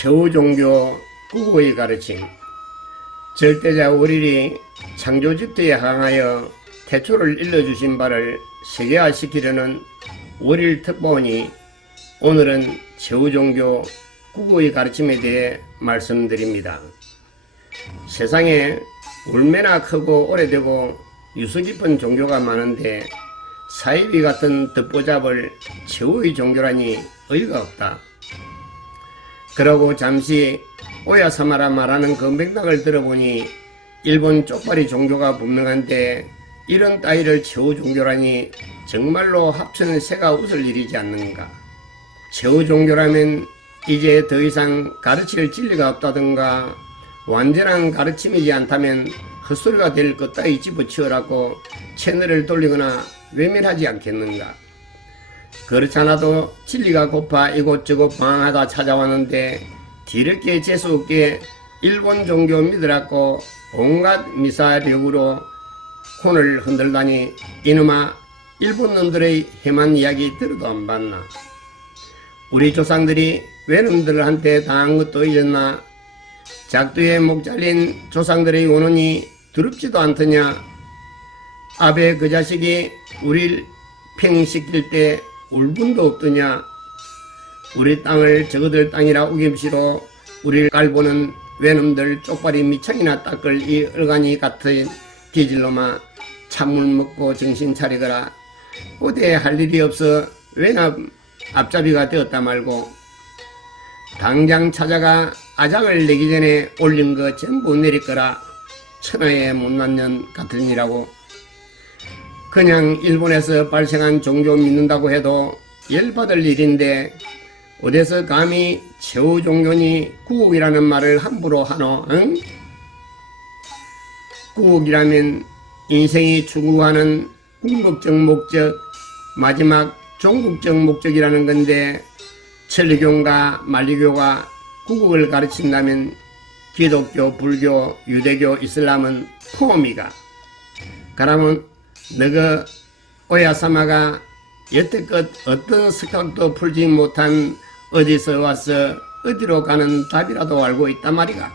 최후 종교 구구의 가르침. 절대자 오릴이 창조집대에 항하여 태초를 일러주신 바를 세계화시키려는 오릴 특보원이 오늘은 최후 종교 구구의 가르침에 대해 말씀드립니다. 세상에 얼마나 크고 오래되고 유수 깊은 종교가 많은데 사이비 같은 듣보잡을 최후의 종교라니 어이가 없다. 그러고 잠시 오야사마라 말하는 그 맥락을 들어보니 일본 쪽발이 종교가 분명한데 이런 따위를 최후 종교라니 정말로 합치는 새가 웃을 일이지 않는가. 최후 종교라면 이제 더 이상 가르칠 진리가 없다든가 완전한 가르침이지 않다면 헛소리가 될 것 따위 집어치우라고 채널을 돌리거나 외면하지 않겠는가. 그렇잖아도 진리가 고파 이곳저곳 방황하다 찾아왔는데 뒤늦게 재수없게 일본 종교 믿으라고 온갖 미사력으로 혼을 흔들다니 이놈아 일본 놈들의 험한 이야기 들어도 안 봤나. 우리 조상들이 외놈들한테 당한 것도 잊었나. 작두에 목 잘린 조상들의 원혼이 두렵지도 않더냐. 아베 그 자식이 우릴 평시킬 때 울분도 없더냐. 우리 땅을 저거들 땅이라 우김시로 우릴 깔보는 외놈들 쪽발이 미창이나 닦을 이 얼간이 같은 뒤질놈아 찬물 먹고 정신 차리거라. 어디에 할 일이 없어 왜나 앞잡이가 되었다 말고 당장 찾아가 아장을 내기 전에 올린 거 전부 내릴 거라. 천하의 못난 년 같으니라고. 그냥 일본에서 발생한 종교 믿는다고 해도 열받을 일인데 어디서 감히 최후 종교니 구국이라는 말을 함부로 하노? 응? 구국이라면 인생이 추구하는 궁극적 목적, 마지막 종국적 목적이라는 건데 천리교인가 만리교가 구국을 가르친다면 기독교, 불교, 유대교, 이슬람은 포함이가. 그러면 너가 오야사마가 여태껏 어떤 석학도 풀지 못한 어디서 와서 어디로 가는 답이라도 알고 있단 말이가.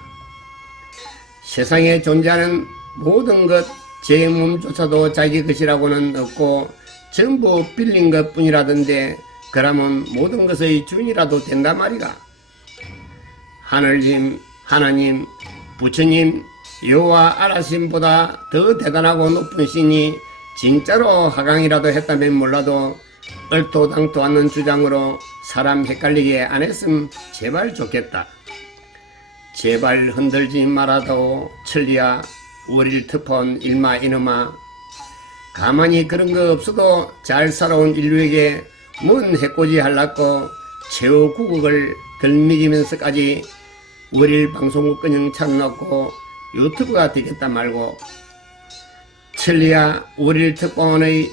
세상에 존재하는 모든 것 제 몸조차도 자기 것이라고는 없고 전부 빌린 것 뿐이라던데 그러면 모든 것의 주인이라도 된단 말이가. 하늘님, 하나님, 부처님, 여호와 알라신보다 더 대단하고 높은 신이 진짜로 하강이라도 했다면 몰라도 얼토당토 않는 주장으로 사람 헷갈리게 안 했으면 제발 좋겠다. 제발 흔들지 말아도 천리야 오릴 특폰 일마 이놈아. 가만히 그런 거 없어도 잘 살아온 인류에게 뭔 해코지 할라고 최후 구국을 덜미기면서까지 월일 방송국 그냥 찾아놓고 유튜브가 되겠다 말고 천리야 월일 특권의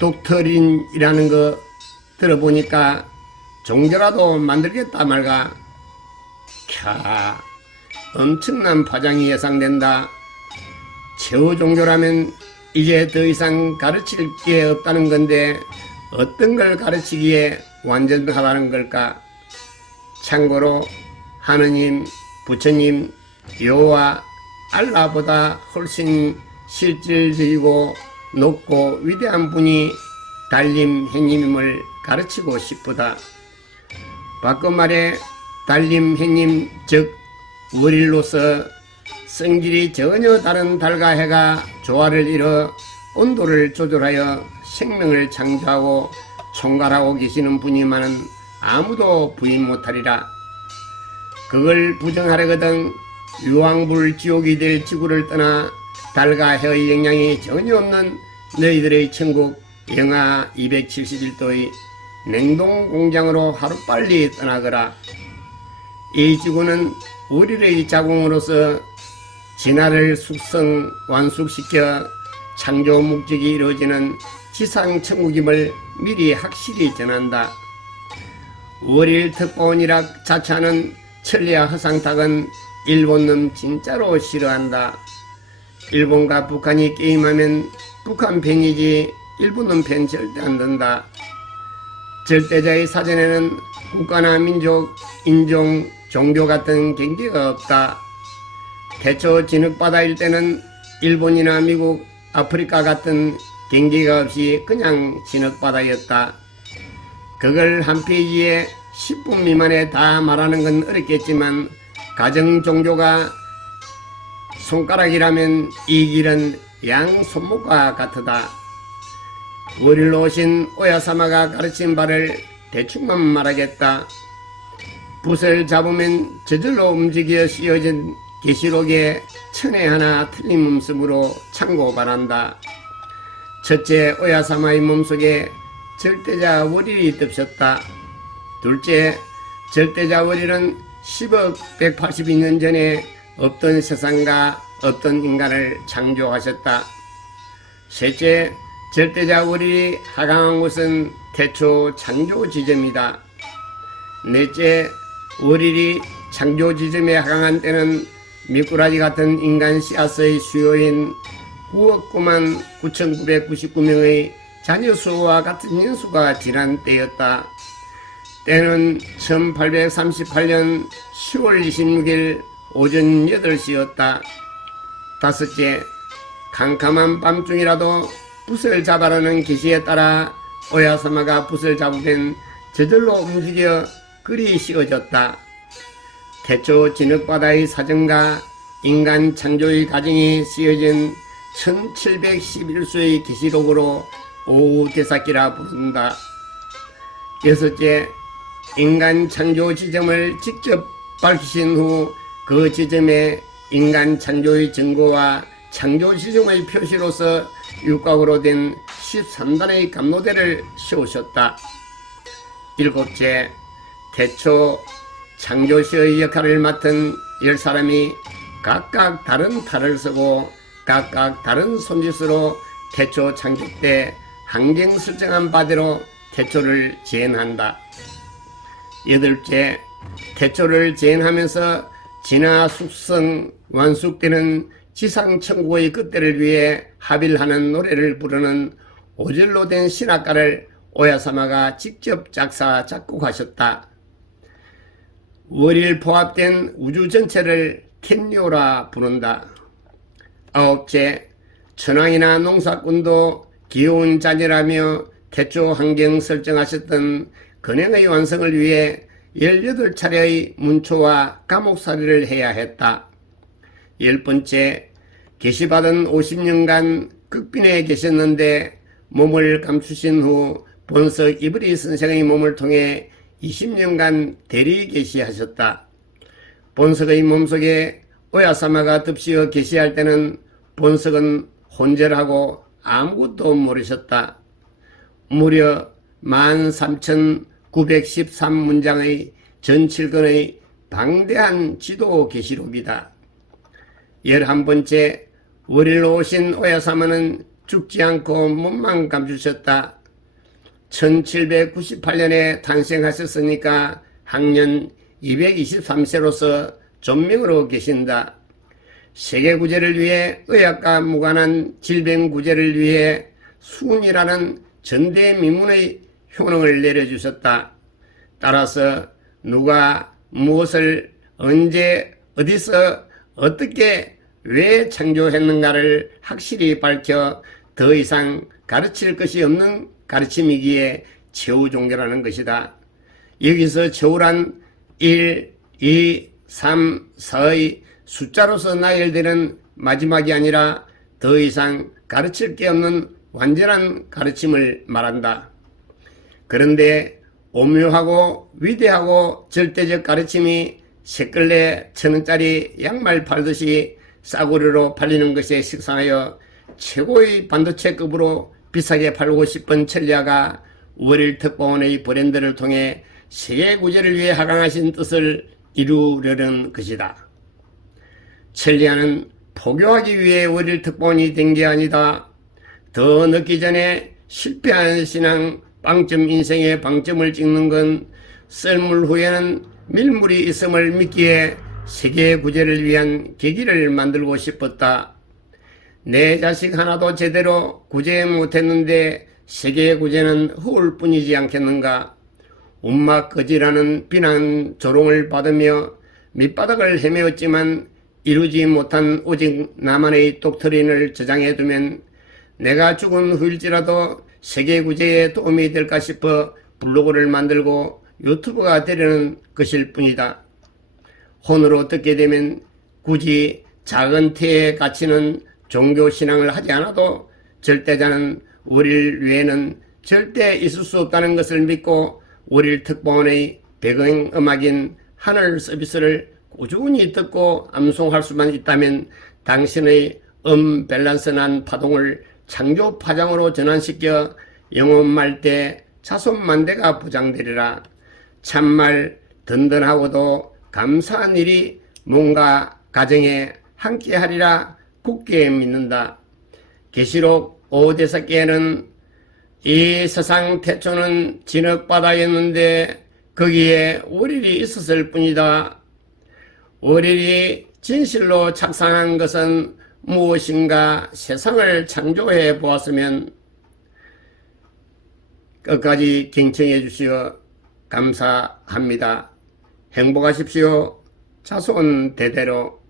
독터린이라는 거 들어보니까 종교라도 만들겠다 말가. 캬, 엄청난 파장이 예상된다. 최후 종교라면 이제 더 이상 가르칠 게 없다는 건데 어떤 걸 가르치기에 완전하다는 걸까? 참고로 하느님, 부처님, 여호와, 알라보다 훨씬 실질적이고 높고 위대한 분이 달림 행님임을 가르치고 싶다. 바꿔 말해 달림 행님 즉 월일로서 성질이 전혀 다른 달과 해가 조화를 이뤄 온도를 조절하여 생명을 창조하고 총괄하고 계시는 분이만은 아무도 부인 못하리라. 그걸 부정하려거든 유황불 지옥이 될 지구를 떠나 달과 해의 영향이 전혀 없는 너희들의 천국 영하 271도의 냉동 공장으로 하루빨리 떠나거라. 이 지구는 우리의 자궁으로서 진화를 숙성 완숙시켜 창조 목적이 이루어지는 지상 천국임을 미리 확실히 전한다. 월일 특보원이라 자처하는 천리와 허상탁은 일본놈 진짜로 싫어한다. 일본과 북한이 게임하면 북한 편이지 일본놈 편 절대 안 든다. 절대자의 사전에는 국가나 민족, 인종, 종교 같은 경계가 없다. 태초 진흙바다일 때는 일본이나 미국, 아프리카 같은 경계가 없이 그냥 진흙바다였다. 그걸 한 페이지에 10분 미만에 다 말하는 건 어렵겠지만 가정 종교가 손가락이라면 이 길은 양 손목과 같으다. 월일로 오신 오야사마가 가르친 바를 대충만 말하겠다. 붓을 잡으면 저절로 움직여 씌어진 계시록에 천에 하나 틀림없음으로 참고 바란다. 첫째, 오야사마의 몸속에 절대자 월일이 덮쳤다. 둘째, 절대자 월일은 10억 182년 전에 없던 세상과 없던 인간을 창조하셨다. 셋째, 절대자 월일이 하강한 곳은 태초 창조 지점이다. 넷째, 월일이 창조 지점에 하강한 때는 미꾸라지 같은 인간 씨앗의 수요인 9억 9만 9,999명의 자녀 수와 같은 연수가 지난 때였다. 때는 1838년 10월 26일 오전 8시였다. 다섯째, 캄캄한 밤중이라도 붓을 잡아라는 계시에 따라 오야사마가 붓을 잡으면 저절로 움직여 글이 씌어졌다. 태초 진흙바다의 사정과 인간 창조의 과정이 씌어진 1711수의 계시록으로 오우대사기라 부른다. 여섯째, 인간 창조 지점을 직접 밝히신 후 그 지점에 인간 창조의 증거와 창조 지점의 표시로서 육각으로 된 13단의 감로대를 세우셨다. 일곱째, 태초 창조시의 역할을 맡은 10사람이 각각 다른 탈을 쓰고 각각 다른 손짓으로 태초 창조 때 항쟁 설정한 바대로 태초를 재현한다. 여덟째, 태초를 재현하면서 진화 숙성 완숙되는 지상천국의 그때를 위해 합일하는 노래를 부르는 오절로 된 신학가를 오야사마가 직접 작사 작곡하셨다. 월일 포함된 우주 전체를 텐뇨라 부른다. 아홉째, 천황이나 농사꾼도 기운 자제라며 태초 환경 설정하셨던 근행의 완성을 위해 18차례의 문초와 감옥살이를 해야 했다. 10번째, 계시받은 50년간 극빈에 계셨는데 몸을 감추신 후 본석 이브리 선생의 몸을 통해 20년간 대리 계시하셨다. 본석의 몸속에 오야사마가 듭시어 계시할 때는 본석은 혼절하고 아무것도 모르셨다. 무려 13,913문장의 전칠권의 방대한 지도 계시록이다. 11번째, 월일로 오신 오야사마는 죽지 않고 몸만 감추셨다. 1798년에 탄생하셨으니까 학년 223세로서 존명으로 계신다. 세계구제를 위해 의학과 무관한 질병구제를 위해 수운이라는 전대미문의 효능을 내려주셨다. 따라서 누가 무엇을 언제 어디서 어떻게 왜 창조했는가를 확실히 밝혀 더 이상 가르칠 것이 없는 가르침이기에 최후종교라는 것이다. 여기서 최후란 1, 2, 3, 4의 숫자로서 나열되는 마지막이 아니라 더 이상 가르칠 게 없는 완전한 가르침을 말한다. 그런데 오묘하고 위대하고 절대적 가르침이 색걸레 1,000원짜리 양말 팔듯이 싸구려로 팔리는 것에 식상하여 최고의 반도체급으로 비싸게 팔고 싶은 천리아가 월일 특보원의 브랜드를 통해 세계구제를 위해 하강하신 뜻을 이루려는 것이다. 천리아는 포교하기 위해 월일 특보원이 된 게 아니다. 더 늦기 전에 실패한 신앙 빵점 인생의 방점을 찍는 건 썰물 후에는 밀물이 있음을 믿기에 세계구제를 위한 계기를 만들고 싶었다. 내 자식 하나도 제대로 구제 못했는데 세계구제는 허울 뿐이지 않겠는가. 움막거지라는 비난 조롱을 받으며 밑바닥을 헤매었지만 이루지 못한 오직 나만의 독트린을 저장해두면 내가 죽은 후일지라도 세계구제에 도움이 될까 싶어 블로그를 만들고 유튜브가 되려는 것일 뿐이다. 혼으로 듣게 되면 굳이 작은 태에 갇히는 종교신앙을 하지 않아도 절대자는 우리를 위해는 절대 있을 수 없다는 것을 믿고 우리를 특보원의 배경음악인 하늘 서비스를 꾸준히 듣고 암송할 수만 있다면 당신의 밸런스난 파동을 창조 파장으로 전환시켜 영혼말대 자손만대가 보장되리라. 참말 든든하고도 감사한 일이 뭔가 가정에 함께하리라 굳게 믿는다. 계시록 5대사께는 이 세상 태초는 진흙바다였는데 거기에 오릴이 있었을 뿐이다. 오릴이 진실로 착상한 것은 무엇인가 세상을 창조해 보았으면 끝까지 경청해 주시어 감사합니다. 행복하십시오. 자손 대대로.